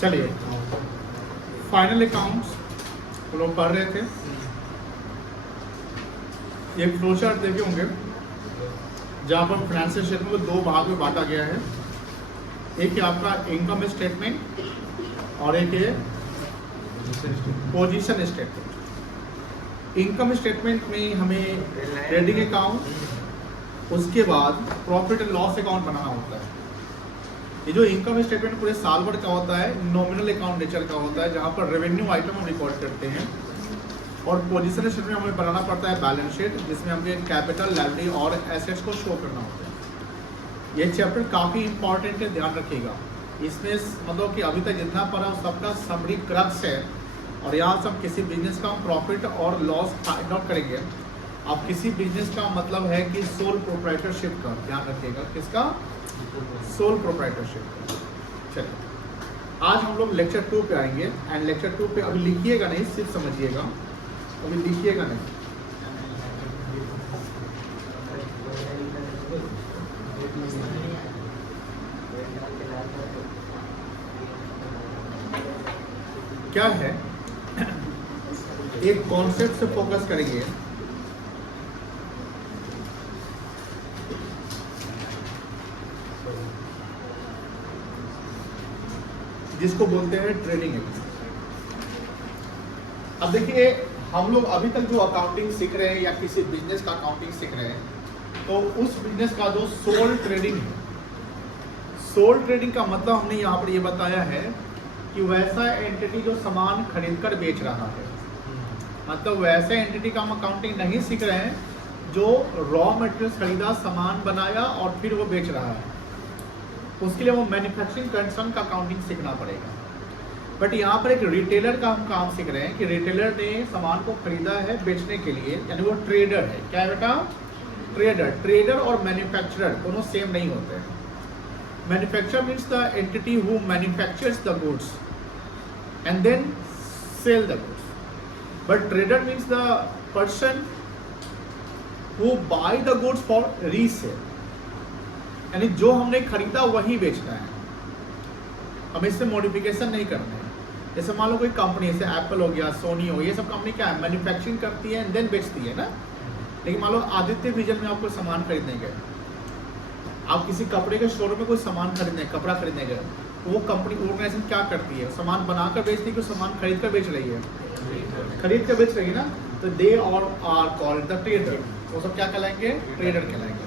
चलिए, final accounts हम लोग पढ़ रहे थे। एक फ्लो चार्ट देखे होंगे जहाँ पर फाइनेंशियल स्टेटमेंट को दो भाग में बांटा गया है। एक है आपका इनकम स्टेटमेंट और एक है पोजीशन स्टेटमेंट। इनकम स्टेटमेंट में हमें ट्रेडिंग अकाउंट, उसके बाद प्रॉफिट एंड लॉस अकाउंट बनाना होता है। ये जो इनकम स्टेटमेंट पूरे साल भर का होता है, नॉमिनल अकाउंट नेचर का होता है, जहाँ पर रेवेन्यू आइटम हम रिकॉर्ड करते हैं। और पोजीशन स्टेटमेंट हमें बनाना पड़ता है बैलेंस शीट, जिसमें हमें कैपिटल, लायबिलिटी और एसेट्स को शो करना होता है। ये चैप्टर काफ़ी इंपॉर्टेंट है, ध्यान रखिएगा। इसमें मतलब कि अभी तक जितना पढ़ा सबका समरी क्रक्स है, और यहाँ से हम किसी बिजनेस का हम प्रॉफिट और लॉस फाइंड आउट करेंगे। अब किसी बिजनेस का मतलब है कि सोल प्रोप्राइटरशिप का, ध्यान रखिएगा, किसका? Sole proprietorship. चलिए, आज हम लोग लेक्चर 2 पे आएंगे। एंड लेक्चर 2 पे अभी लिखिएगा नहीं, सिर्फ समझिएगा, अभी लिखिएगा नहीं। क्या है, एक कॉन्सेप्ट से फोकस करेंगे। जिसको बोलते हैं ट्रेडिंग अकाउंट। अब देखिए, हम लोग अभी तक जो अकाउंटिंग सीख रहे हैं या किसी बिजनेस का अकाउंटिंग सीख रहे हैं, तो उस बिजनेस का जो सोल ट्रेडिंग है, सोल ट्रेडिंग का मतलब हमने यहाँ पर ये बताया है कि वैसा एंटिटी जो सामान खरीद कर बेच रहा है, मतलब वैसे एंटिटी का हम अकाउंटिंग नहीं सीख रहे हैं जो रॉ मटेरियल्स खरीदा, सामान बनाया और फिर वो बेच रहा है। उसके लिए वो मैन्युफैक्चरिंग कंसर्न का अकाउंटिंग सीखना पड़ेगा। बट यहाँ पर एक रिटेलर का हम काम सीख रहे हैं कि रिटेलर ने सामान को खरीदा है बेचने के लिए, यानी वो ट्रेडर है। क्या है बेटा? ट्रेडर। ट्रेडर और मैन्युफैक्चरर दोनों सेम नहीं होते हैं। Manufacturer means the entity who manufactures the goods and then sell the goods, but trader means the person who buy the goods for resale, यानी जो हमने खरीदा वही बेचना है, हमें इससे मॉडिफिकेशन नहीं करना है। जैसे मान लो कोई कंपनी, जैसे एप्पल हो गया, सोनी हो, ये सब कंपनी क्या है, मैन्युफैक्चरिंग करती है एंड देन बेचती है ना। लेकिन मान लो आदित्य विजन में आपको सामान खरीदने गए, आप किसी कपड़े के शोरूम में कोई सामान खरीदने, कपड़ा खरीदने गए, तो वो कंपनी ऑर्गेनाइजेशन क्या करती है, सामान बनाकर बेचती है कि सामान खरीद कर बेच रही है? खरीद कर बेच रही है ना। तो दे और आर कॉल्ड द ट्रेडर, वो सब क्या कहलाएंगे? ट्रेडर कहलाएंगे।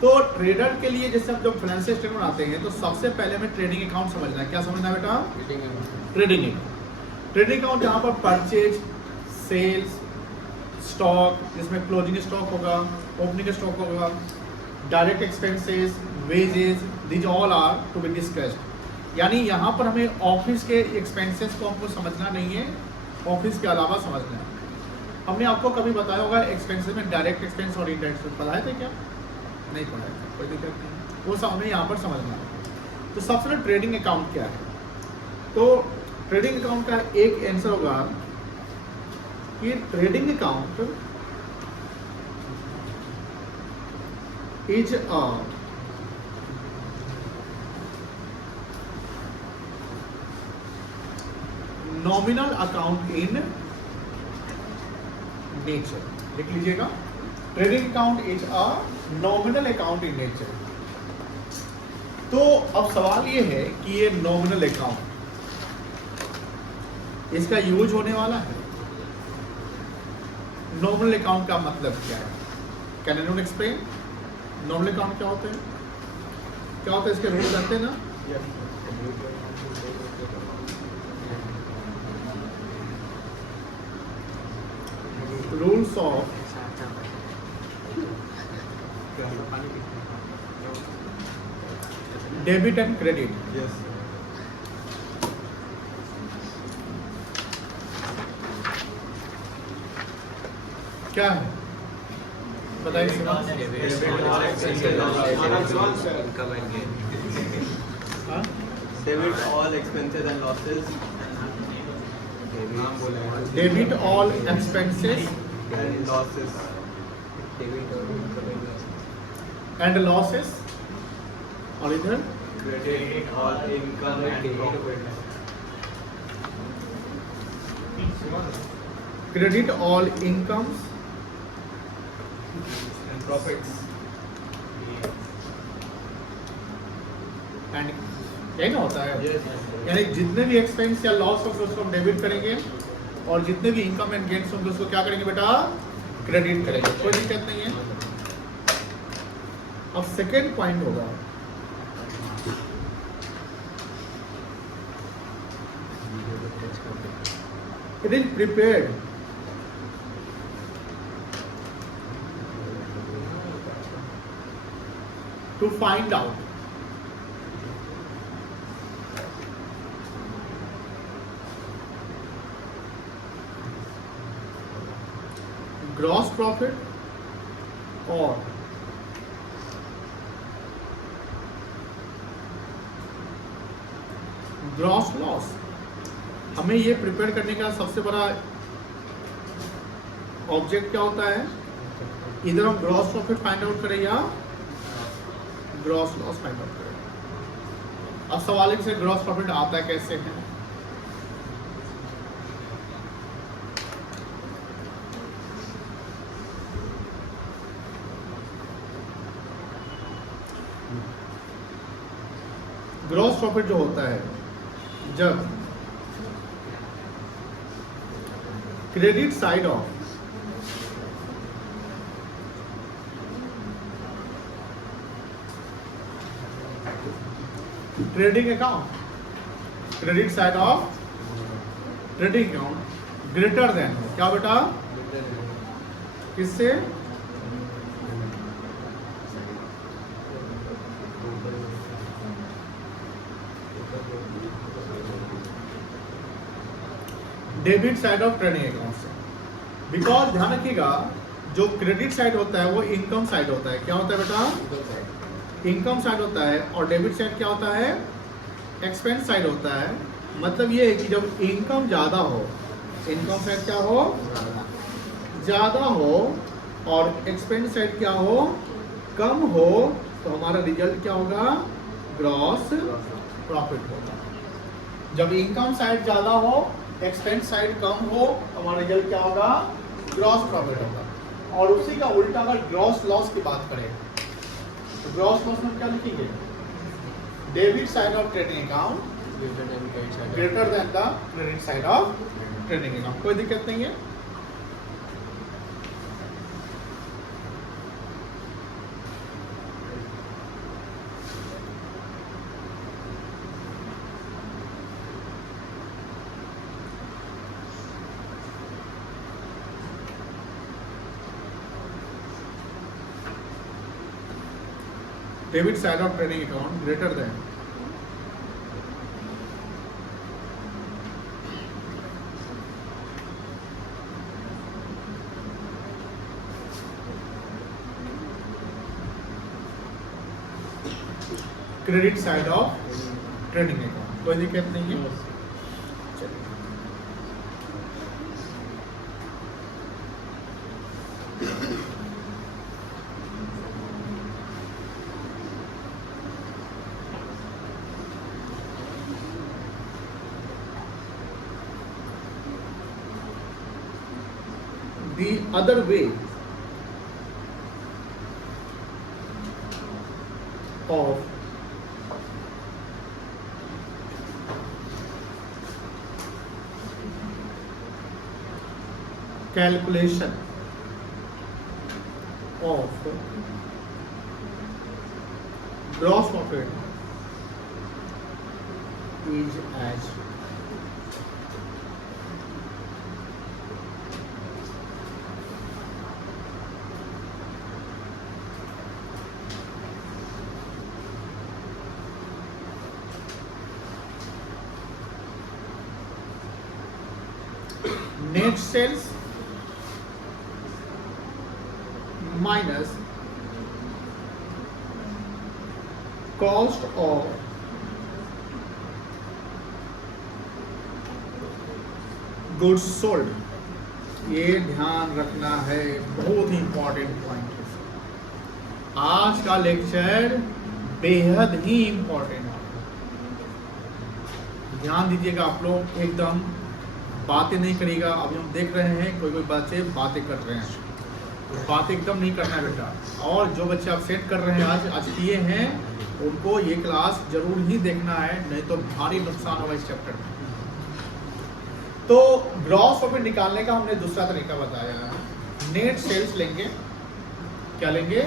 तो ट्रेडर के लिए जैसे हम जब फाइनेंशियल स्टेटमेंट आते हैं, तो सबसे पहले हमें ट्रेडिंग अकाउंट समझना है। क्या समझना है बेटा? Trading account. ट्रेडिंग अकाउंट जहाँ पर परचेज, सेल्स, स्टॉक, जिसमें क्लोजिंग स्टॉक होगा, ओपनिंग स्टॉक होगा, direct expenses, wages, these all are to be discussed. यानी यहाँ पर हमें ऑफिस के एक्सपेंसेस को हमको समझना नहीं है, ऑफिस के अलावा समझना है। हमने आपको कभी बताया होगा एक्सपेंसेस में डायरेक्ट एक्सपेंस और इनडायरेक्ट एक्सपेंस, पढ़ाए थे क्या? नहीं पढ़ाया था, कोई दिक्कत नहीं, वो सब हमें यहाँ पर समझना है। तो सबसे पहले ट्रेडिंग अकाउंट क्या है? तो ट्रेडिंग अकाउंट का एक आंसर होगा कि trading account is a nominal account in nature. लिख लीजिएगा, trading account is a nominal account in nature. तो अब सवाल ये है कि ये नॉमिनल अकाउंट, इसका यूज होने वाला है। नॉमिनल अकाउंट का मतलब क्या है? Can anyone explain? Nominal account क्या होते हैं? क्या होता है? इसके रूल जानते हैं ना? Rules of debit and credit. Yes. क्या है बताइए? Debit all expenses and losses. Debit all expenses And losses. And losses, और इधर Credit all income and profit. Credit all incomes And profits. And यही ना होता है, Yes. यानी जितने भी एक्सपेंस या लॉस होंगे उसको हम डेबिट करेंगे और जितने भी इनकम एंड गेन्स होंगे उसको क्या करेंगे बेटा, क्रेडिट करेंगे, कोई दिक्कत नहीं है। अब सेकेंड पॉइंट होगा it is prepared to find out gross profit और ग्रॉस लॉस। हमें ये प्रिपेयर करने का सबसे बड़ा ऑब्जेक्ट क्या होता है, इधर हम ग्रॉस प्रॉफिट फाइंड आउट करें या ग्रॉस लॉस फाइंड आउट करें। अब सवाल है कि ग्रॉस प्रॉफिट आता कैसे है। ग्रॉस प्रॉफिट जो होता है जब credit side of trading account, credit side of trading account greater than क्या बेटा, किससे, debit side of trading account से। बिकॉज ध्यान रखिएगा जो क्रेडिट साइड होता है वो इनकम साइड होता है। क्या होता है बेटा, इनकम साइड होता है। और डेबिट साइड क्या होता है, एक्सपेंस साइड होता है। मतलब ये है कि जब इनकम ज़्यादा हो, इनकम साइड क्या हो, ज़्यादा हो, और एक्सपेंस साइड क्या हो, कम हो, तो हमारा रिजल्ट क्या होगा, ग्रॉस प्रॉफिट होगा। जब इनकम साइड ज़्यादा हो, एक्सपेंस साइड कम हो, हमारा रिजल्ट क्या होगा, ग्रॉस प्रॉफिट होगा। और उसी का उल्टा अगर ग्रॉस लॉस की बात करें तो ग्रॉस लॉस में क्या लिखेंगे, debit side of trading account greater than the credit side of trading account. कोई दिक्कत नहीं है। Debit side of trading account greater than credit side of trading account. कोई दिक्कत नहीं है। चलिए the other way of calculation of gross profit is as net sales minus cost of goods sold। ये ध्यान रखना है, बहुत ही इंपॉर्टेंट पॉइंट है। आज का लेक्चर बेहद ही इंपॉर्टेंट है, ध्यान दीजिएगा आप लोग एकदम। बातें नहीं करेगा। अभी हम देख रहे हैं कोई बच्चे बातें कर रहे हैं, तो बातें एकदम नहीं करना है बेटा। और जो बच्चे आप सेट कर रहे हैं आज किए हैं, उनको ये क्लास जरूर ही देखना है, नहीं तो भारी नुकसान होगा इस चैप्टर में। तो ग्रॉस प्रॉफिट निकालने का हमने दूसरा तरीका बताया, नेट सेल्स लेंगे। क्या लेंगे?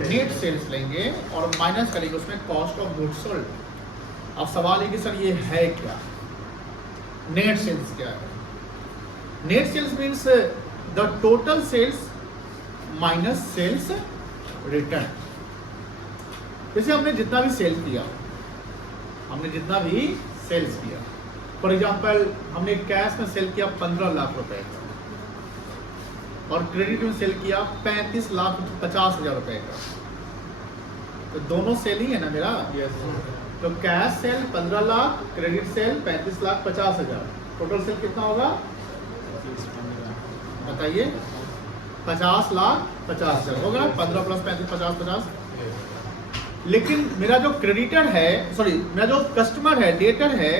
नेट सेल्स लेंगे और माइनस करेंगे उसमें कॉस्ट ऑफ गुड्स सोल्ड। अब सवाल है कि सर ये है क्या? नेट सेल्स क्या है? Net sales means the total sales minus sales return. जैसे हमने जितना भी सेल किया, फॉर एग्जांपल हमने कैश में सेल किया 15 लाख रुपए का और क्रेडिट में सेल किया 35,50,000 रुपए का, तो दोनों सेल ही है ना मेरा। Yes. तो cash cell 15 lakh, credit sale 35,50,000, total sale कितना होगा बताइए? 50,50,000 होगा। 15 प्लस 35 50। लेकिन मेरा जो क्रेडिटर है, मेरा जो कस्टमर है, डेटर है,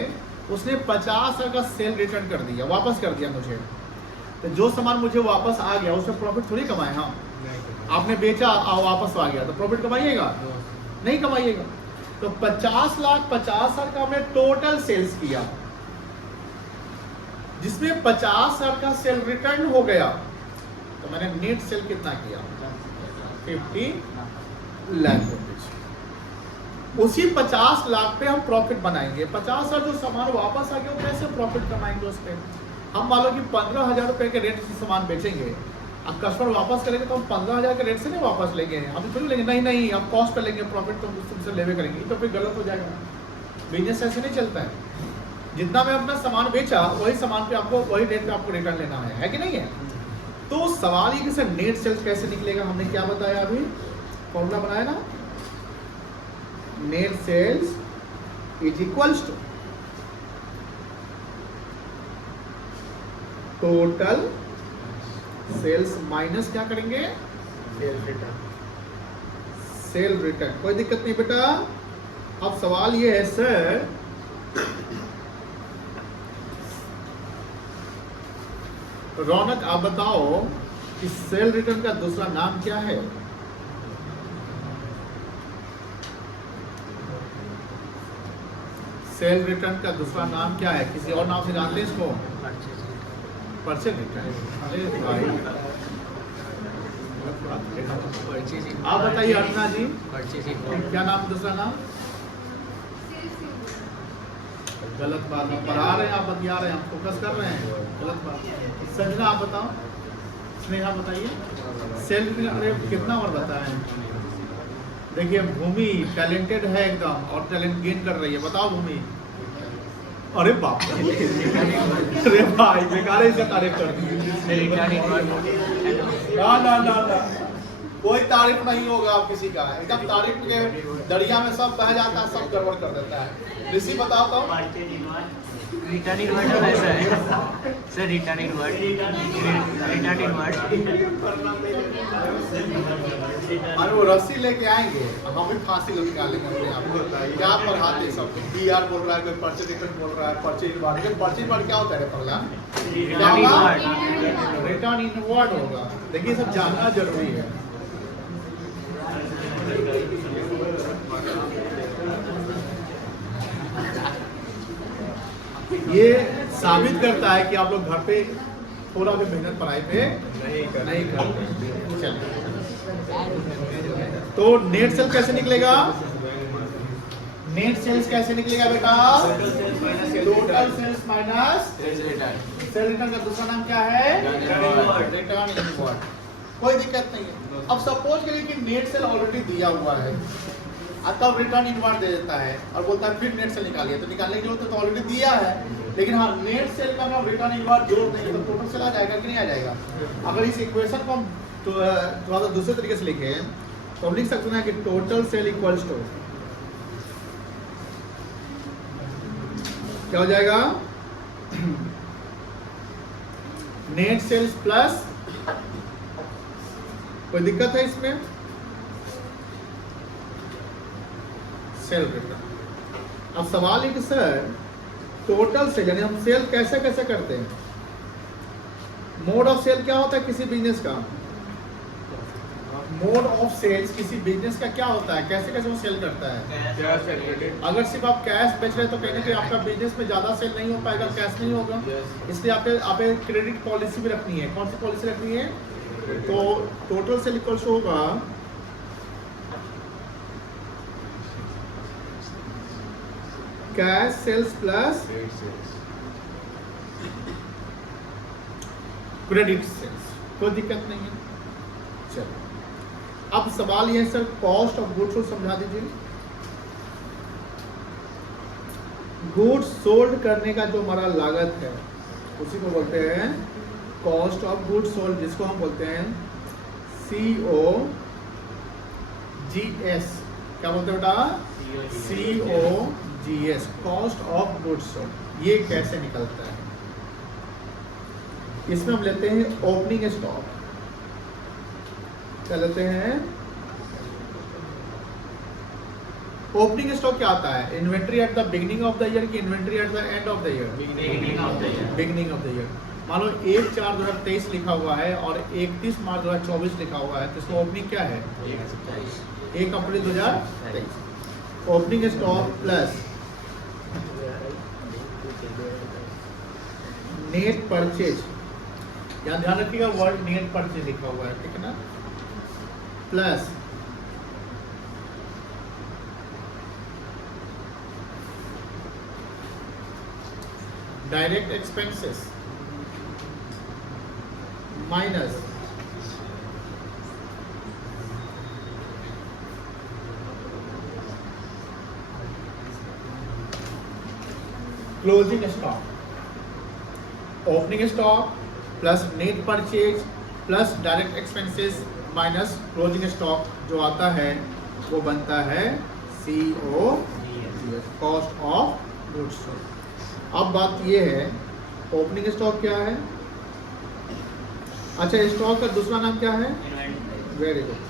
उसने 50,000 का सेल रिटर्न कर दिया, वापस कर दिया मुझे। तो जो सामान मुझे वापस आ गया उसमें प्रॉफिट थोड़ी कमाए हम। आपने बेचा और वापस आ गया तो प्रॉफिट कमाइएगा? नहीं कमाइएगा। तो 50,50,000 का हमने टोटल सेल्स किया, जिसमें 50,000 का सेल रिटर्न हो गया, तो मैंने नेट सेल कितना किया? 50 लाख रुपीज। उसी 50 लाख पे हम प्रॉफिट बनाएंगे। 50,000 जो सामान वापस आ गया वो कैसे प्रॉफिट कमाएंगे उस पर? हम मान लो कि 15,000 रुपए के रेट से सामान बेचेंगे, अब कस्टमर वापस करेंगे तो हम 15,000 के रेट से नहीं वापस लेंगे, हम थोड़ी लेंगे। नहीं हम कॉस्ट पे लेंगे, प्रॉफिट तो तुमसे लेवे करेंगे, तो फिर गलत हो जाएगा। बिजनेस ऐसे नहीं चलता है। जितना मैं अपना सामान बेचा वही सामान पे आपको वही रेट पे आपको रिटर्न लेना है कि नहीं है? तो सवाल ये कि सर नेट सेल्स कैसे निकलेगा? हमने क्या बताया अभी? फॉर्मूला बनाया ना, net sales is equals to total sales minus क्या करेंगे? Sale return. कोई दिक्कत नहीं बेटा। अब सवाल ये है सर, रौनक आप बताओ कि सेल रिटर्न का दूसरा नाम क्या है? सेल रिटर्न का दूसरा नाम क्या है? किसी और नाम से जानते हैं इसको? Purchase return. अरे भाई आप बताइए अर्चना जी, क्या नाम दूसरा नाम? गलत बात है, पढ़ा रहे हैं आप, बतिया रहे हैं, हम फोकस कर रहे हैं, गलत बात। संजना आप बताओ, स्नेहा बताइए। सेल अरे कितना और बताएं? देखिए भूमि टैलेंटेड है एकदम और टैलेंट गेन कर रही है। बताओ भूमि। अरे बाप अरे भाई बेकार इसका तारीफ कर दी। ना कोई तारीफ नहीं होगा आप किसी का, एकदम तारीफ के दरिया में सब बह जाता है, सब गड़बड़ कर देता है। ऋषि बताओ तो। रिटर्न इनवर्ट कैसा है सर? रिटर्न इनवर्ट अरे वो रस्सी लेके आएंगे, हम भी फांसी निकालेंगे अपने आप को। क्या पढ़ाते सब? PR बोल रहा है, कोई परचेज रिटर्न बोल रहा है, परचेज इनवर्ट क्या होता है पगला? रिटर्न इनवर्ट होगा। देखिए सब जानना जरूरी है। ये साबित करता है कि आप लोग घर पे थोड़ा भी मेहनत पढ़ाई पे नहीं करते। चलिए, तो नेट सेल कैसे निकलेगा? नेट सेल्स कैसे निकलेगा बेटा? Total sales minus sale return का दूसरा नाम क्या है? Return inward. कोई दिक्कत नहीं है। अब सपोज करिए कि नेट सेल ऑलरेडी दिया हुआ है, तब रिटर्न इनवर्ट दे देता है और बोलता है फिर नेट सेल निकालिए। तो निकालने की जरूरत तो ऑलरेडी दिया है, लेकिन हाँ नेट सेल का हम रिटर्न इनवर्ट जोड़ देंगे तो टोटल सेल आ जाएगा कि नहीं आ जाएगा? अगर इस इक्वेशन को हम थोड़ा सा दूसरे तरीके से लिखे तो हम लिख सकते हैं कि टोटल सेल इक्वल्स टू क्या हो जाएगा? नेट सेल्स प्लस, कोई दिक्कत है इसमें? Cell return. अब सवाल है कि सर टोटल सेल यानी हम सेल कैसे कैसे करते हैं? मोड ऑफ सेल क्या होता है किसी बिजनेस का? मोड ऑफ सेल्स किसी बिजनेस का क्या होता है, कैसे कैसे वो सेल करता है? Cash and credit. अगर सिर्फ आप कैश बेच रहे हैं तो कहीं ना कहीं आपका बिजनेस में ज़्यादा सेल नहीं हो पाएगा, कैश नहीं होगा। Yes. इसलिए आपे क्रेडिट पॉलिसी भी रखनी है। कौन सी पॉलिसी रखनी है? तो टोटल सेल इक्वल्स होगा cash sales plus credit sales. कोई दिक्कत नहीं है। चलो अब सवाल ये है sir, cost of goods sold समझा दीजिए। गुड्स सोल्ड करने का जो हमारा लागत है उसी को बोलते हैं कॉस्ट ऑफ गुड्स सोल्ड, जिसको हम बोलते हैं COGS। क्या बोलते हैं बेटा? COGS, cost of goods sold. ये कैसे निकलता है? इसमें हम लेते हैं ओपनिंग स्टॉक। क्या लेते हैं? ओपनिंग स्टॉक क्या आता है? Inventory at the beginning of the year की inventory at the end of the year? Beginning of the year. Beginning of the year. मान लो 1/4/2023 लिखा हुआ है और 31 मार्च 2024 लिखा हुआ है, तो इसका ओपनिंग क्या है? 1 अप्रैल 2023। Opening stock plus net purchase, यहाँ ध्यान रखिएगा वर्ड नेट परचेज लिखा हुआ है, ठीक है ना? Plus direct expenses minus closing stock. Opening stock plus net purchase plus direct expenses minus closing stock जो आता है वो बनता है COGS, cost of goods sold. अब बात ये है ओपनिंग स्टॉक क्या है? अच्छा, स्टॉक का दूसरा नाम क्या है? Very good.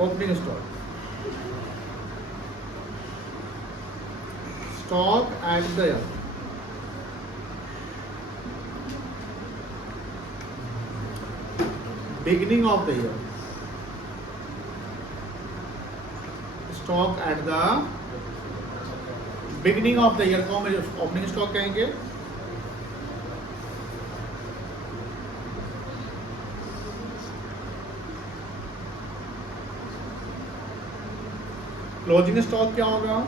Opening stock, stock at the beginning of the year, stock at the beginning of the year को हम opening stock कहेंगे। क्लोजिंग स्टॉक क्या होगा?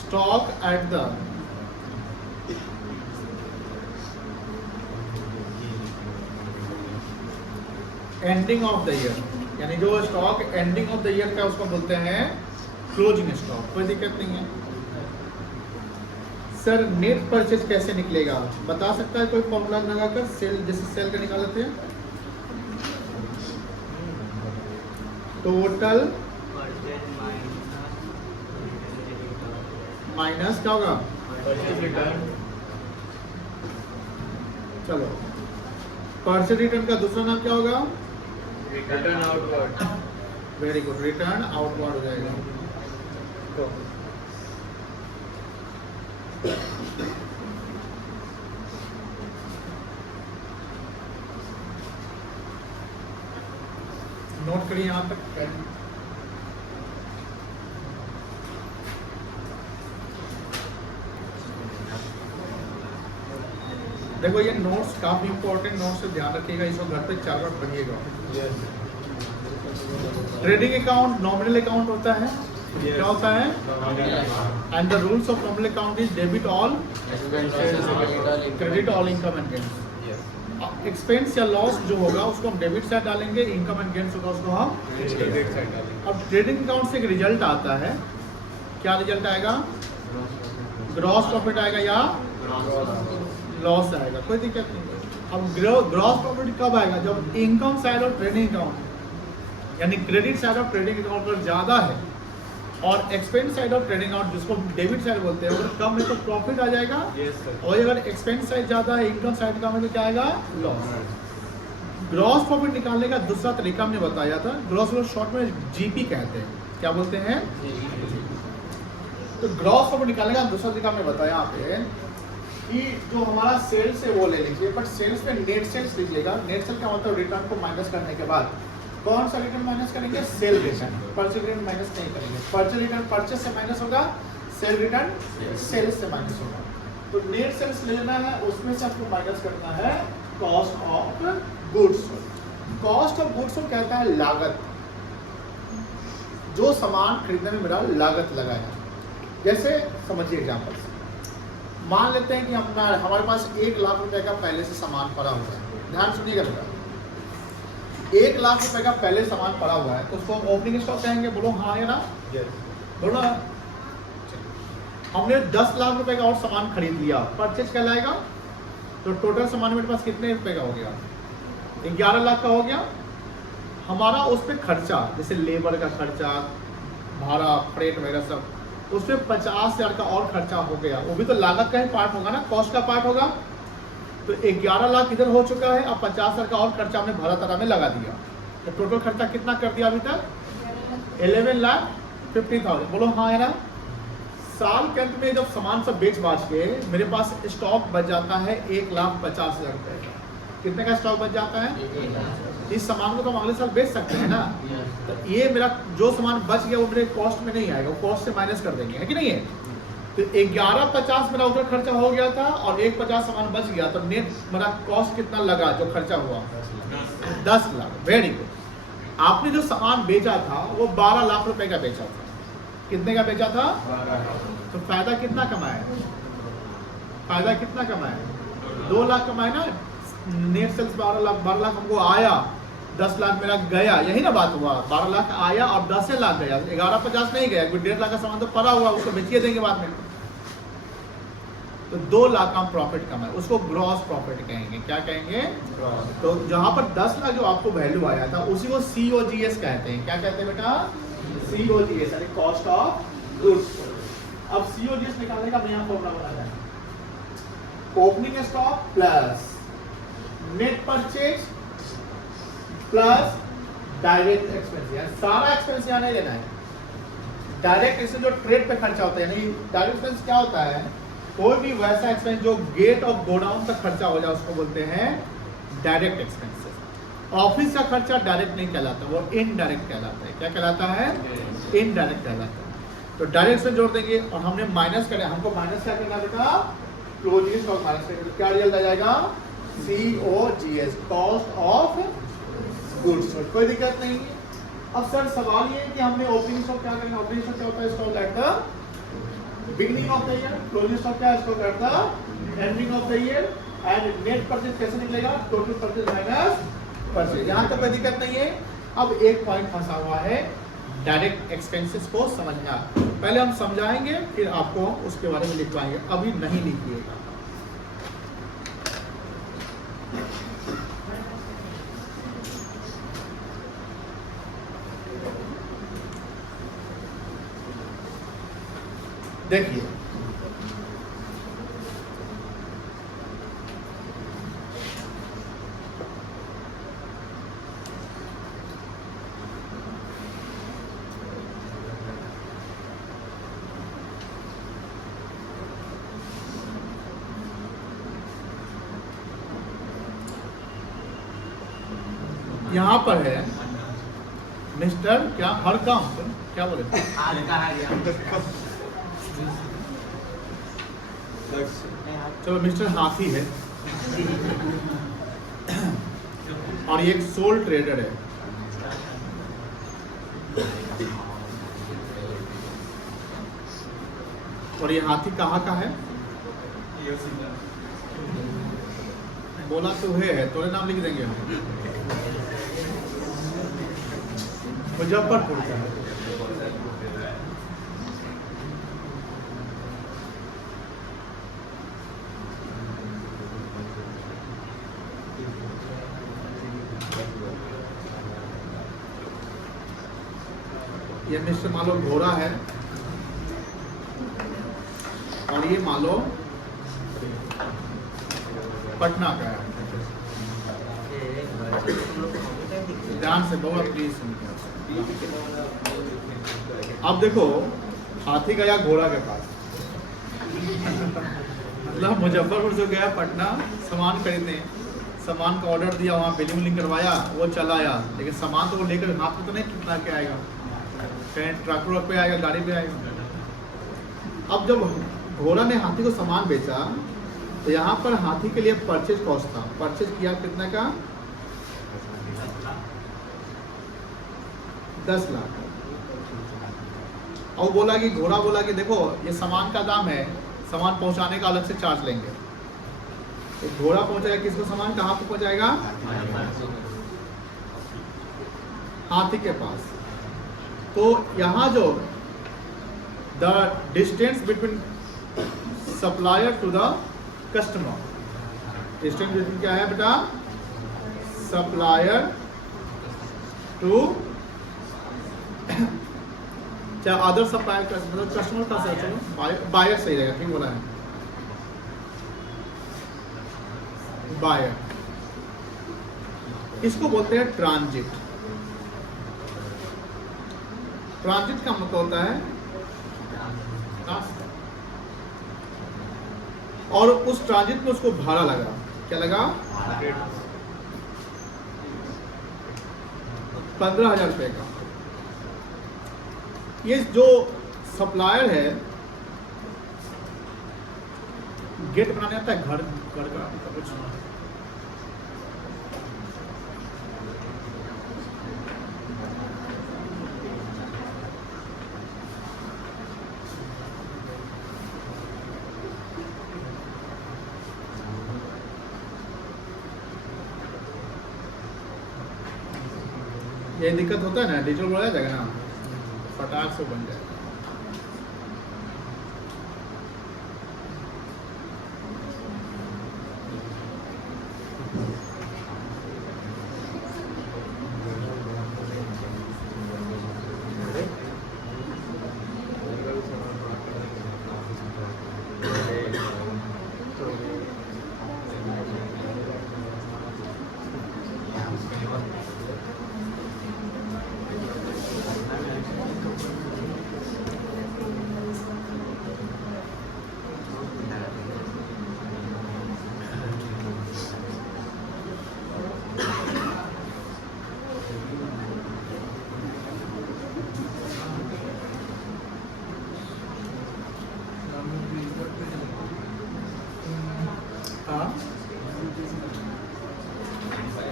Stock at the ending of the year, यानी जो stock ending of the year का उसको बोलते हैं क्लोजिंग स्टॉक। कोई दिक्कत नहीं है। सर नेट परचेज कैसे निकलेगा? बता सकता है कोई फॉर्मूला लगाकर? सेल जैसे सेल का निकाले थे, टोटल माइनस क्या होगा? चलो, परचेज रिटर्न का दूसरा नाम क्या होगा? Return outward. Very good, return outward हो जाएगा। नोट करिए यहाँ तक। देखो ये नोट्स काफी इंपॉर्टेंट नोट्स है, ध्यान रखिएगा, इसको घर पे 4 बार पढ़िएगा। Yes. Trading account nominal account होता है। Yes. क्या होता है? Nominal. And the rules of nominal account is debit all, credit all income and gains. Yes. Expense या लॉस जो होगा उसको हम डेबिट साइड डालेंगे, इनकम एंड गेन्स होगा उसको हम। Credit side डालेंगे. अब ट्रेडिंग अकाउंट से एक रिजल्ट आता है, क्या रिजल्ट आएगा? ग्रॉस प्रॉफिट आएगा या लॉस आएगा, कोई दिक्कत नहीं है। अब ग्रॉस प्रॉफिट कब आएगा? जब income side of trading account यानी credit side of trading account पर ज़्यादा है और expense side of trading account जिसको डेबिट साइड बोलते हैं अगर कम है तो प्रॉफिट आ जाएगा, Yes, sir. और अगर एक्सपेंस साइड ज़्यादा है इनकम साइड कम है तो क्या आएगा? लॉस। ग्रॉस प्रॉफिट निकालने का दूसरा तरीका हमने बताया था, ग्रॉस प्रॉफिट शॉर्ट में जीपी कहते हैं। क्या बोलते हैं? तो ग्रॉस प्रॉफिट निकालने का दूसरा तरीका हमने बताया यहाँ पे कि जो हमारा सेल्स है वो ले लीजिए, बट सेल्स में नेट सेल्स लीजिएगा। नेट सेल का मतलब रिटर्न को माइनस करने के बाद कौन सा रिटर्न माइनस करेंगे? Sale return. Purchase return minus नहीं करेंगे। परचेज रिटर्न परचेज से माइनस होगा, सेल रिटर्न सेल्स से माइनस होगा। तो नेट सेल्स लेना है, उसमें से आपको माइनस करना है cost of goods. Cost of goods कहता है लागत, जो सामान खरीदने में मेरा लागत लगा है। जैसे समझिए एग्जांपल, मान लेते हैं कि हमारे पास 1 लाख रुपए का पहले से सामान पड़ा हुआ है। ध्यान सुनिएगा बेटा, 1 लाख रुपए का पहले सामान पड़ा हुआ है, तो उसको हम ओपनिंग स्टॉक कहेंगे। बोलो हाँ या ना? बोलो ना। हमने 10 लाख रुपए का और सामान खरीद लिया, परचेज कहलाएगा। तो टोटल सामान मेरे पास कितने रुपए का हो गया? 11 लाख का हो गया। हमारा उस पर खर्चा, जैसे लेबर का खर्चा, भाड़ा, फ्रेट वगैरह सब, उसमें 50,000 का और खर्चा हो गया। वो भी तो लागत का ही पार्ट होगा ना, कॉस्ट का पार्ट होगा। तो 11 लाख इधर हो चुका है, अब 50,000 का और खर्चा हमने भरा तरा में लगा दिया। तो टोटल खर्चा कितना कर दिया अभी तक? 11,50,000। बोलो हाँ है ना? साल के अंत में जब सामान सब बेच बाच के मेरे पास स्टॉक बच जाता है 1,50,000 रुपए का। कितने का स्टॉक बच जाता है? इस सामान को तो हम अगले साल बेच सकते हैं ना। तो ये मेरा जो सामान बच गया वो मेरे कॉस्ट में नहीं आएगा, वो कॉस्ट से माइनस कर देंगे, है कि नहीं है? तो 11,50 मेरा उधर खर्चा हो गया था और 1,50 सामान बच गया, तो नेट मेरा कॉस्ट कितना लगा जो खर्चा हुआ? 10 लाख। Very good. आपने जो सामान बेचा था वो 12 लाख रुपए का बेचा था। कितने का बेचा था? तो फायदा कितना कमाया? फायदा कितना कमाया? 2 लाख कमाए ना। नेट सेल्स 12 लाख हमको आया, 10 लाख मेरा गया, यही ना बात हुआ। 12 लाख आया और 10 लाख गया, 11,50 नहीं गया। कोई 1.5 लाख का सामान तो पड़ा हुआ, उसको बेचिए देंगे बाद में। तो 2 लाख का प्रॉफिट कमाए, उसको ग्रॉस प्रॉफिट कहेंगे। क्या कहेंगे? तो जहां पर 10 लाख जो आपको वैल्यू आया था उसी को COGS कहते हैं। क्या कहते हैं बेटा? COGS यानी कॉस्ट ऑफ गुड्स। अब COGS निकालने का नया फॉर्मूला बनाया है। Opening stock plus net purchase plus direct expense. यानी सारा एक्सपेंस यहाँ नहीं लेना है। डायरेक्ट इससे जो ट्रेड पे खर्चा होता है, यानी डायरेक्ट एक्सपेंस क्या होता है? कोई भी वैसा एक्सपेंस जो गेट ऑफ गोडाउन तक खर्चा हो जाए उसको बोलते हैं डायरेक्ट एक्सपेंसेस। ऑफिस का खर्चा डायरेक्ट नहीं कहलाता, वो इनडायरेक्ट कहलाता है। क्या कहलाता है? इनडायरेक्ट कहलाता है। तो डायरेक्ट से जोड़ देंगे और हमने माइनस करें, हमको माइनस क्या करना बेटा? क्लोजिंग स्टॉक माइनस करेंगे तो क्या रिजल्ट आ जाएगा? COGS, cost of goods. कोई दिक्कत नहीं है। अब सर सवाल ये है कि हमने ओपनिंग स्टॉक क्या करना? ओपनिंग स्टॉक क्या होता है? Stock at the beginning of the year. Closing stock क्या है? Stock at the ending of the year. And net purchase कैसे निकलेगा? Total purchase minus purchase. यहाँ तक कोई दिक्कत नहीं है। अब एक पॉइंट फंसा हुआ है, डायरेक्ट एक्सपेंसेस को समझना। पहले हम समझाएंगे फिर आपको उसके बारे में लिखवाएंगे, अभी नहीं लिखिएगा। देखिए यहाँ पर है मिस्टर क्या हर काम क्या बोले? चलो मिस्टर हाथी है और ये एक सोल ट्रेडर है। और ये हाथी कहाँ का है? बोला तो है, तोरे नाम लिख देंगे हम। मुजफ्फरपुर का है। ये मिस्टर मालो घोड़ा है और ये मालो पटना का है। ध्यान से बहुआ प्लीज। अब देखो हाथी गया घोड़ा के पास, मतलब मुजफ्फरपुर से गया पटना सामान खरीदने, सामान का ऑर्डर दिया, वहाँ बिलिंग विलिंग करवाया, वो चला आया, लेकिन सामान तो वो लेकर हाथ में तो नहीं कितना के आएगा, कहीं ट्रक पे आएगा, गाड़ी पे आएगा। अब जब घोड़ा ने हाथी को सामान बेचा तो यहाँ पर हाथी के लिए परचेज कॉस्ट था, परचेज किया कितने का, 10 लाख। और बोला कि घोड़ा बोला कि देखो ये सामान का दाम है, सामान पहुंचाने का अलग से चार्ज लेंगे। तो घोड़ा पहुंचाएगा किसको सामान, कहाँ पे पहुंचाएगा, हाथी के पास। तो यहाँ जो the distance between supplier to the customer, distance between क्या है बेटा, सप्लायर टू चाहे अदर सप्लायर, मतलब कस्टमर का सही, चलो बायर सही रहेगा, ठीक बोला है, बायर। इसको बोलते हैं ट्रांजिट। ट्रांजिट का मतलब होता है रास्ता, और उस ट्रांजिट में उसको भाड़ा लगा, क्या लगा, 15,000 रुपए का। ये जो सप्लायर है, गेट बनाने आता है, घर का कुछ, ये दिक्कत होता है ना, डिजिटल बोला जाएगा ना, फटाक से बन जाएगा।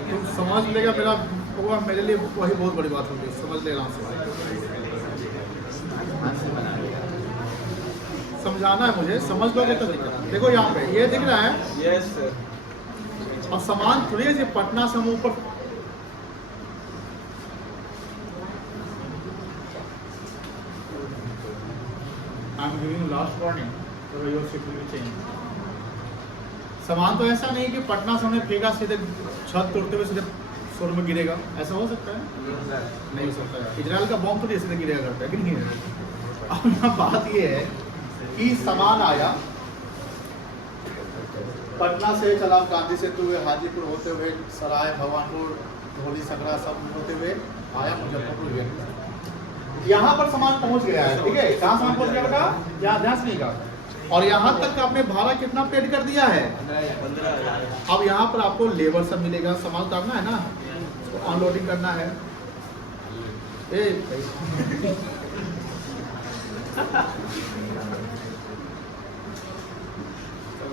तुम समझ लेगा मेरा, वो मेरे लिए वही बहुत बड़ी बात होगी, समझ ले आराम से, समझाना है मुझे, समझ लोगे तो दिख रहा है। देखो यहाँ पे ये दिख रहा है, यस सर। अब सामान थोड़ी है पटना से हम ऊपर, I am giving last warning, तो योर शिफ्ट विल चेंज। सामान तो ऐसा नहीं कि पटना से हमने फेंका सीधे छत तोड़ते हुए सीधे शोर में गिरेगा, ऐसा हो सकता है, नहीं हो सकता है। इजराइल का बॉम्ब तो सीधे गिरेगा करता है कि नहीं है। अब यहाँ बात ये है कि सामान आया पटना से, चला गांधी सेतु हुए, हाजीपुर होते हुए, सराय, भगवानपुर, धोली, सकरा सब होते हुए आया मुजफ्फरपुर गया। यहाँ पर सामान पहुँच गया है, ठीक है, कहाँ सामान पहुँच गया बेटा, यहाँ ध्यान नहीं का, और यहाँ तक का आपने भाड़ा कितना पेड कर दिया है, 15,000। अब यहाँ पर आपको लेबर सब मिलेगा, सामान उतारना है ना, तो अनलोडिंग करना है।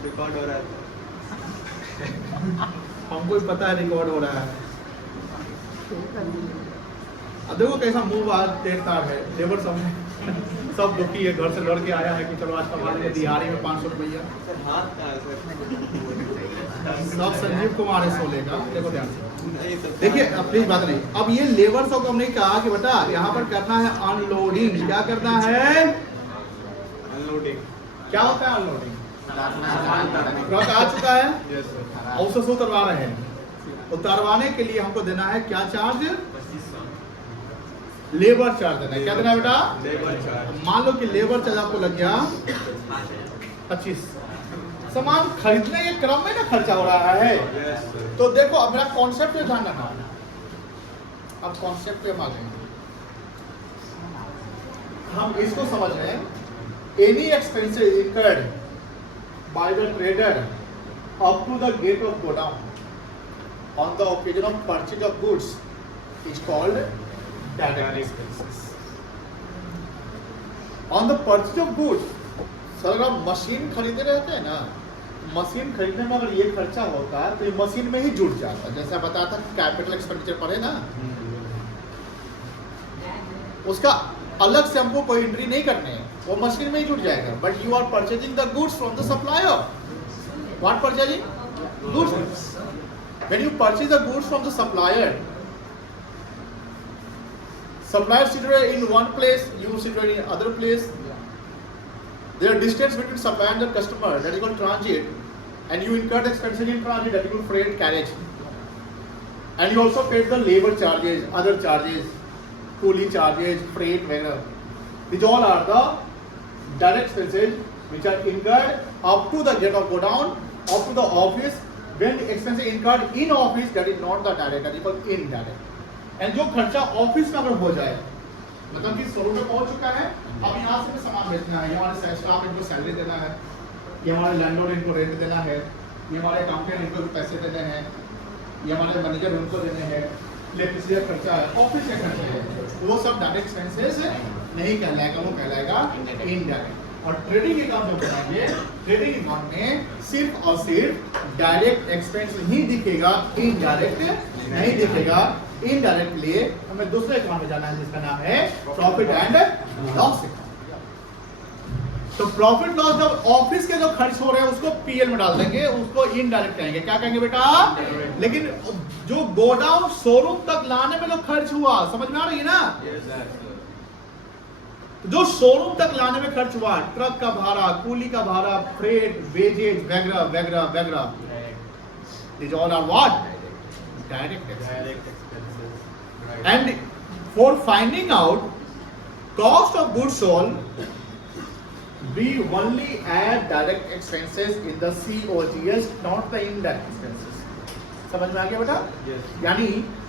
रिकॉर्ड हो रहा है, हमको भी पता है रिकॉर्ड हो रहा है। अब देखो कैसा मुंह आज तेज तार है, लेबर सब दुखी है, घर से लड़ के आया है कि चलो आज कमा लेंगे, दिहाड़ी में 500 रुपया। सब संजीव कुमार है सोले का, देखो ध्यान से देखिए, प्लीज बात नहीं। अब ये लेबर सब को हमने कहा कि बेटा यहाँ पर करना है अनलोडिंग। क्या करना है, अनलोडिंग। क्या होता है अनलोडिंग, ट्रक आ चुका है, यस सर। और उसे उतरवा रहे हैं, उतारवाने के लिए हमको देना है क्या चार्ज, लेबर चार्ज देना है। क्या देना है बेटा, लेबर चार्ज। मान लो कि लेबर चार्ज आपको लग गया 25, सामान खरीदने के क्रम में ना खर्चा हो रहा है। Yes, sir. तो देखो अब मेरा कॉन्सेप्ट पे ध्यान रखना। अब कॉन्सेप्ट पे हम आ गए, हम इसको समझ रहे हैं। Any expenses incurred by the trader up to the gate of godown on the occasion of purchase of goods is called direct expenses. On the purchase of goods, sir अगर आप मशीन खरीदे रहते हैं ना, मशीन खरीदने में अगर ये खर्चा होता है तो ये मशीन में ही जुड़ जाता है। जैसा बताया था कैपिटल एक्सपेंडिचर पड़े ना, उसका अलग से हमको कोई एंट्री नहीं करने हैं, वो मशीन में ही जुड़ जाएगा। But you are purchasing the goods from the supplier. What purchasing? Goods. When you purchase the goods from the supplier, supplier situated in one place, you situated in other place. There are distance between supplier and the customer, that is called transit, and you incurred expenses in transit, that is called freight carriage. And you also paid the labor charges, other charges, coolie charges, freight, whatever. These all are the direct expenses which are incurred up to the gate of go down, up to the office. When the expenses incurred in office, that is not the direct, that is called indirect. And जो खर्चा office में अगर हो जाए, मतलब कि showroom में पहुंच चुका है, अब यहाँ से सामान बेचना है, ये हमारे स्टाफ इनको सैलरी देना है, ये हमारे लैंडलॉर्ड इनको रेंट देना है, ये हमारे अकाउंटेंट इनको पैसे देने हैं, ये हमारे मैनेजर उनको देने हैं, इलेक्ट्रिसिटी का खर्चा है, ऑफिस का खर्चा है, वो सब डायरेक्ट एक्सपेंसेस नहीं कहलाएगा, वो कहलाएगा इनडायरेक्ट। और ट्रेडिंग अकाउंट जो बनाएंगे, ट्रेडिंग अकाउंट में सिर्फ और सिर्फ डायरेक्ट एक्सपेंस ही दिखेगा, इनडायरेक्ट नहीं दिखेगा। इनडायरेक्ट लिए हमें दूसरे अकाउंट में जाना है जिसका नाम है प्रॉफिट एंड लॉस अकाउंट। तो प्रॉफिट लॉस जब ऑफिस के जो खर्च हो रहे हैं उसको पीएल में डाल देंगे, उसको इनडायरेक्ट कहेंगे। क्या कहेंगे बेटा? लेकिन जो गोडाउन शोरूम तक लाने में जो खर्च हुआ, समझ में आ रही है ना? Yes, sir. जो शोरूम तक लाने में खर्च हुआ, ट्रक का भाड़ा, कूली का भाड़ा, फ्रेट, वेजेज वगैरह वगैरह वगैरह, these all are what? Direct expenses. Direct expenses. Right. And for finding out cost of goods sold, we only add direct expenses in the COGS, not the indirect expenses. समझ में आ गया बेटा? Yes. यानी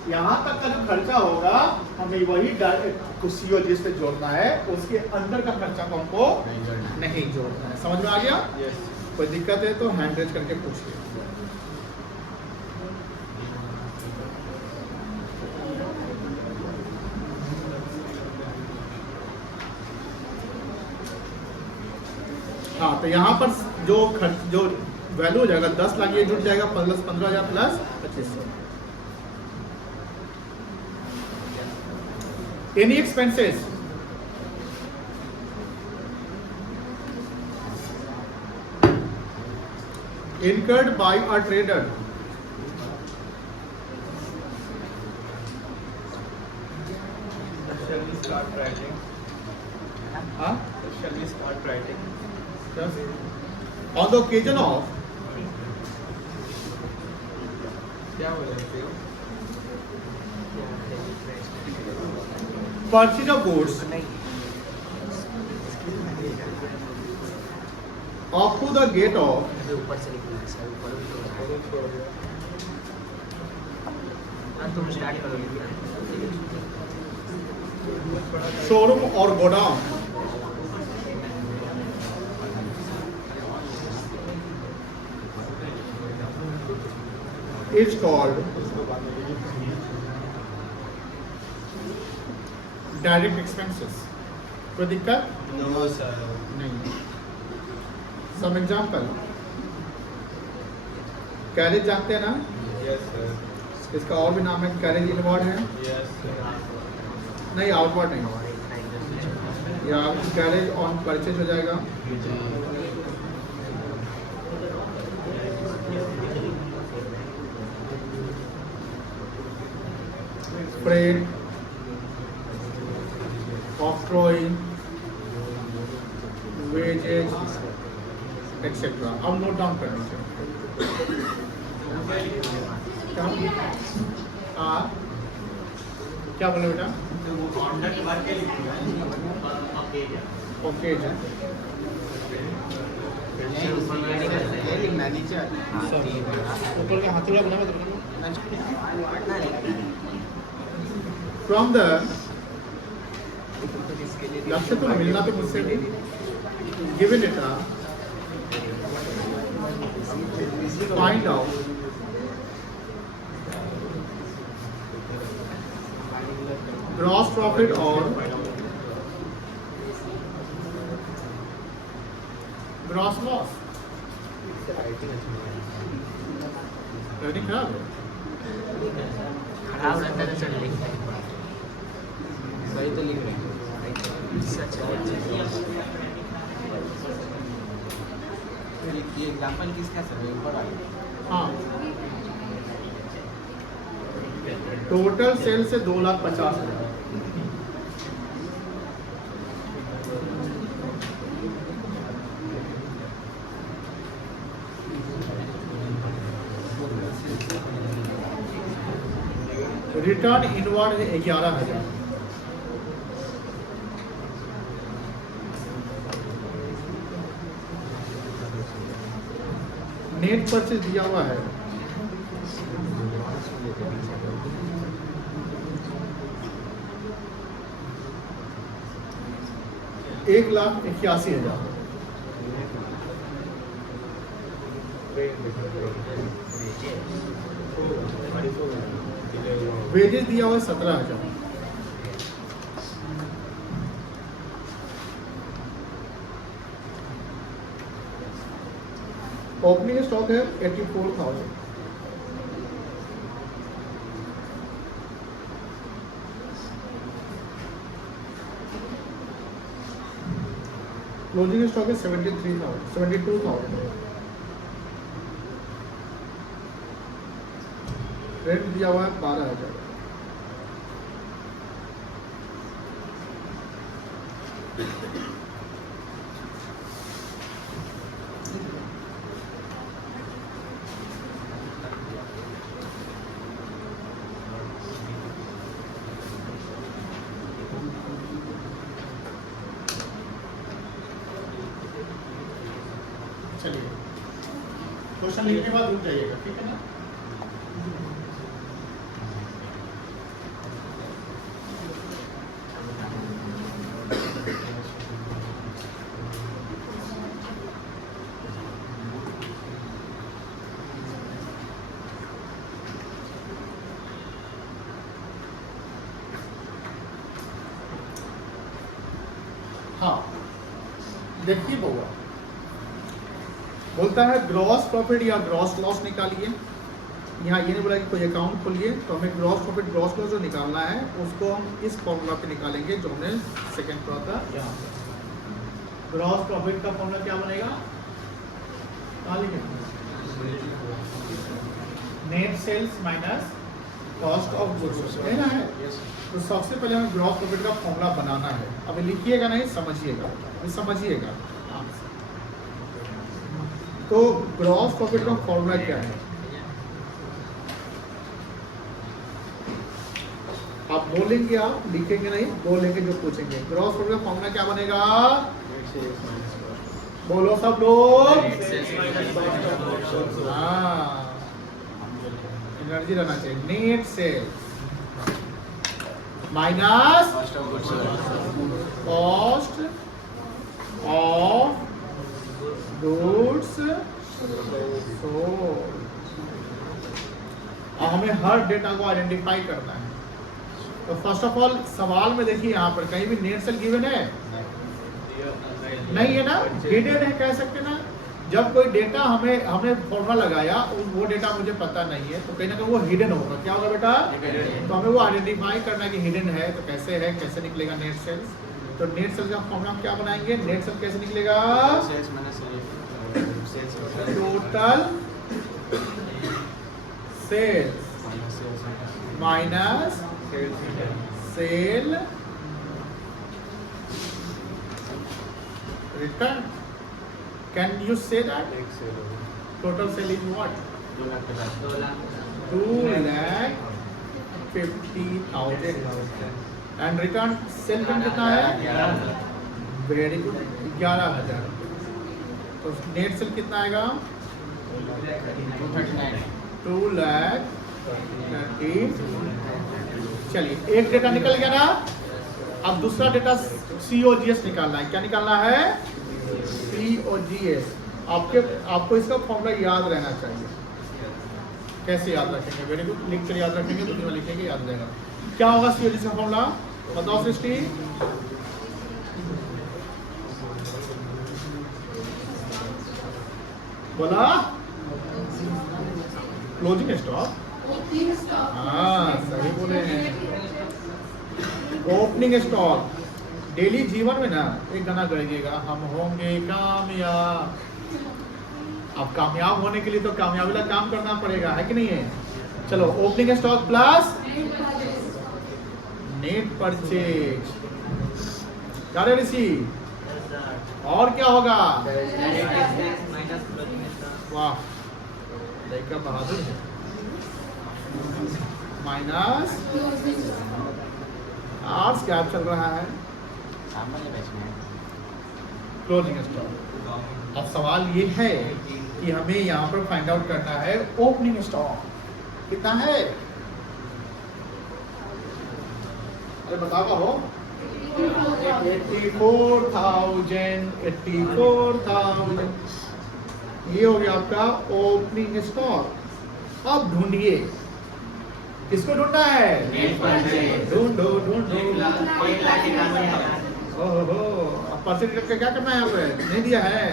यहाँ तक का जो खर्चा होगा हमें वही COGS से जोड़ना है, उसके अंदर का खर्चा को हमको नहीं जोड़ना है। समझ में आ गया? Yes. कोई दिक्कत है तो हैंड रेज करके पूछिए। हाँ, तो यहाँ पर जो खर्च जो वैल्यू हो जाएगा 10 लाख, ये जुड़ जाएगा plus 15,000 plus 2500। Any expenses incurred by a trader Shall we start writing? huh? Shall we start writing? on the occasion of क्या बोल रहे हो? purchase of goods up to the gate of ऊपर से लिखना है सर, ऊपर भी तो है। हाँ, तुम स्टार्ट करो। showroom or godown is called direct expenses। कोई दिक्कत No, sir. नहीं। सम एग्जाम्पल, कैरेज जानते हैं ना? Yes, sir. इसका और भी नाम है कैरेज इनवर्ड है, Yes, sir. नहीं आउटवर्ड नहीं, या कैरेज ऑन परचेज हो जाएगा। Freight, octroi, wages etcetera. अब नोट डाउन कर लीजिए। क्या बोले बेटा? ओके ऊपर में नहीं करते हैं, नीचे हाँ, 3 ऊपर का हाथोड़ा बना मत फ्रॉम द लक्ष्य तो मिलना तो मुझसे भी given data find out gross profit और ग्रॉस लॉस। खराब है। खराब रहता है तो चल लिखता है। सही तो लिख रहे हैं। सच है। ये एग्जांपल किसका सर ऊपर आया? हाँ टोटल सेल से 2,50,000। रिटर्न इनवर्ड है 11,000। नेट परचेज दिया हुआ है 1,81,000। वेजेस दिया हुआ है 17,000। ओपनिंग स्टॉक है 84,000। क्लोजिंग स्टॉक है 72,000। रेंट दिया हुआ है 12,000। चलिए क्वेश्चन लिखने के बाद रुक जाइएगा, ठीक है ना। हाँ देखिए बउआ बोलता है ग्रॉस प्रॉफिट या ग्रॉस लॉस निकालिए। यहाँ ये नहीं बोला कि कोई अकाउंट खोलिए, तो हमें ग्रॉस प्रॉफिट ग्रॉस लॉस जो निकालना है उसको हम इस फॉर्मूला पे निकालेंगे जो हमने सेकंड पढ़ा था यहाँ पे। ग्रॉस प्रॉफिट का फॉर्मूला क्या बनेगा? कहाँ लिखेंगे? Net sales minus cost of goods है ना। है तो सबसे पहले हमें ग्रॉस प्रॉफिट का फॉर्मूला बनाना है। अभी लिखिएगा नहीं, समझिएगा, समझिएगा। तो ग्रॉस प्रॉफिट का फॉर्मूला क्या है? आप बोलेंगे, आप लिखेंगे नहीं, बोलेंगे जो पूछेंगे। ग्रॉस प्रॉफिट का फॉर्मूला क्या बनेगा? बोलो सब लोग। हाँ एनर्जी रहना चाहिए। Net sales minus cost of goods sold. अब हमें हर डेटा को आइडेंटिफाई करना है। तो फर्स्ट ऑफ ऑल सवाल में देखिए यहाँ पर कहीं भी नेट सेल गिवन है? नहीं है ना, हिडन है कह सकते ना। जब कोई डेटा हमने फॉर्मूला लगाया वो डेटा मुझे पता नहीं है तो कहीं ना कहीं वो हिडन होगा। क्या होगा बेटा? तो हमें वो आइडेंटिफाई करना है कि हिडन है तो कैसे है, कैसे निकलेगा नेट सेल्स। तो नेट सेल्स का फॉर्मूला हम क्या बनाएंगे? नेट सेल कैसे निकलेगा? Total sales minus sale return. Can you say that? Total sale is what? 2,50,000 and return sale कितना है? Very good 11,000। तो नेट सेल कितना आएगा? 2,30,000। चलिए एक डेटा निकल गया ना। अब दूसरा डेटा COGS निकालना है। क्या निकालना है? COGS। आपको इसका फॉर्मूला याद रहना चाहिए। कैसे याद रखेंगे? वेरी गुड, लिख कर याद रखेंगे, दुनिया में लिखेंगे, याद रहेगा। क्या होगा COGS का फॉर्मूला? बताओ सृष्टि। बोला क्लोजिंग स्टॉक। हाँ सही बोले हैं। Opening stock. डेली जीवन में ना एक गाना गाइएगा, हम होंगे कामयाब। अब कामयाब होने के लिए तो कामयाबी का काम करना पड़ेगा, है कि नहीं है? चलो opening stock plus net purchase. क्या रे ऋषि? और क्या होगा? वाह लड़का बहादुर है। माइनस आर्ट्स क्या चल रहा है? Closing stock. अब सवाल ये है कि हमें यहाँ पर फाइंड आउट करना है ओपनिंग स्टॉक कितना है। अरे बताओ हो। 84,000। ये हो गया आपका ओपनिंग स्टॉक। अब ढूंढिए, किसको ढूंढना है? ढूंढो ढूंढो। ओहो, अब परसेंट करके क्या करना है? यहाँ पे नहीं दिया है।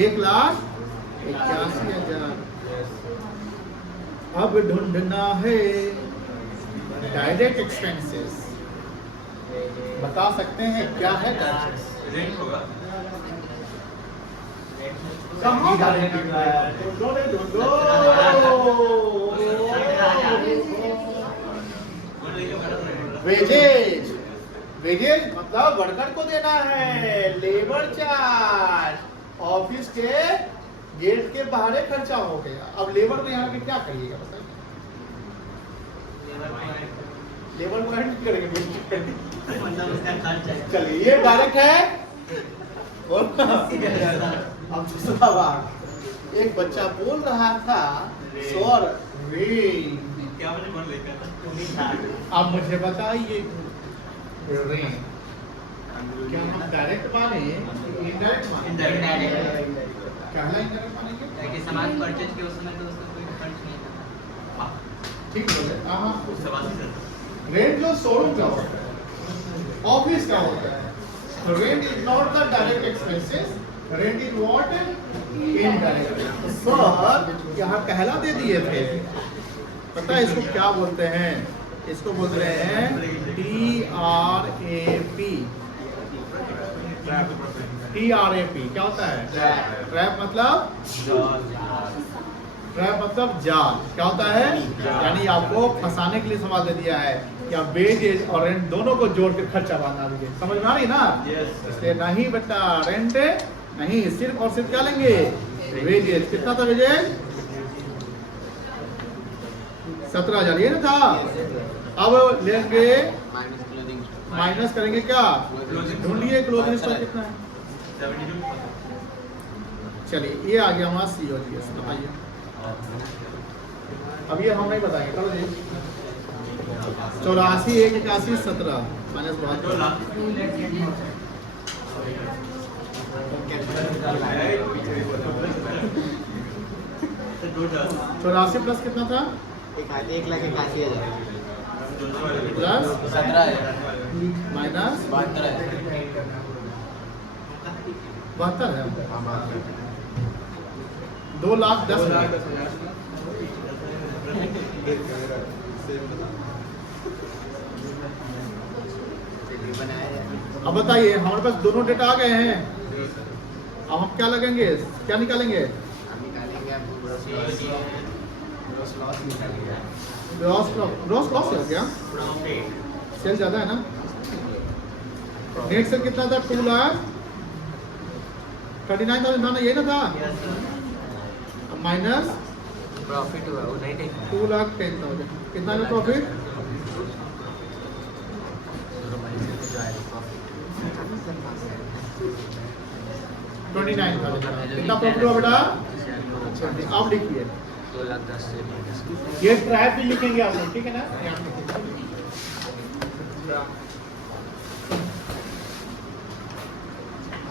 1,81,000। अब ढूंढना है डायरेक्ट एक्सपेंसेस। बता सकते हैं क्या है डायरेक्ट? रेंट होगा। कहाँ डायरेक्ट दिख रहा है? ढूंढो। वेजेज। वेजेज मतलब वर्कर को देना है। लेबर चार्ज ऑफिस के गेट के बाहर खर्चा हो गया। अब लेबर में यहाँ पे क्या करिएगा बताइए? लेबर को ऐड करेंगे। चलिए ये डायरेक्ट है। अब दूसरा बात, एक बच्चा बोल रहा था सर रेन। क्या मुझे मन लेकर? अब मुझे बताइए रेन क्या हम डायरेक्ट माने इनडायरेक्ट माने? इनडायरेक्ट। क्या है इनडायरेक्ट माने? ताकि सामान परचेज के उस समय तो उसका कोई खर्च नहीं था। ठीक बोले। हाँ सवासी सर। रेंट जो शोरूम का होता है, ऑफिस का होता है, rent is not the direct expenses, rent is what? Indirect. Sir यहाँ कहला दे दिए थे, पता है इसको क्या बोलते हैं? इसको बोल रहे हैं TRAP। TRAP क्या होता है? ट्रैप मतलब जाल। क्या होता है? यानी आपको फंसाने के लिए सवाल दे दिया है कि आप वेजेज और रेंट दोनों को जोड़ के खर्चा बना दीजिए। समझ में आ रही ना? इसलिए नहीं बेटा रेंट नहीं, सिर्फ और सिर्फ क्या लेंगे? वेजेज। कितना था वेजेज? 17,000 ये ना था। अब लेंगे माइनस करेंगे क्या? ढूंढिए क्लोजिंग स्टॉक कितना है। चलिए ये आ गया हमारा COGS। बताइए अब ये हम नहीं बताएंगे। चलो जी 84, 1, 81, 17 माइनस 84 प्लस कितना था? 1,81,000 प्लस 17 माइनस 72 72 है। 2,10,000। अब बताइए हमारे पास दोनों डेटा आ गए हैं। अब हम क्या लगेंगे? क्या निकालेंगे? ग्रॉस लॉस है क्या? सेल ज्यादा है ना? नेट सेल कितना था? 2,39,000 था ना? यही ना था? माइनस प्रॉफिट हुआ वो नहीं देखा 2,10,000 कितना में प्रॉफिट? 29,000 कितना प्रॉफिट हुआ बेटा? अच्छा ठीक, आप लिखिए 2,10,000 से ये ट्रैप भी लिखेंगे आप लोग, ठीक है ना? यहाँ पे लिखिए।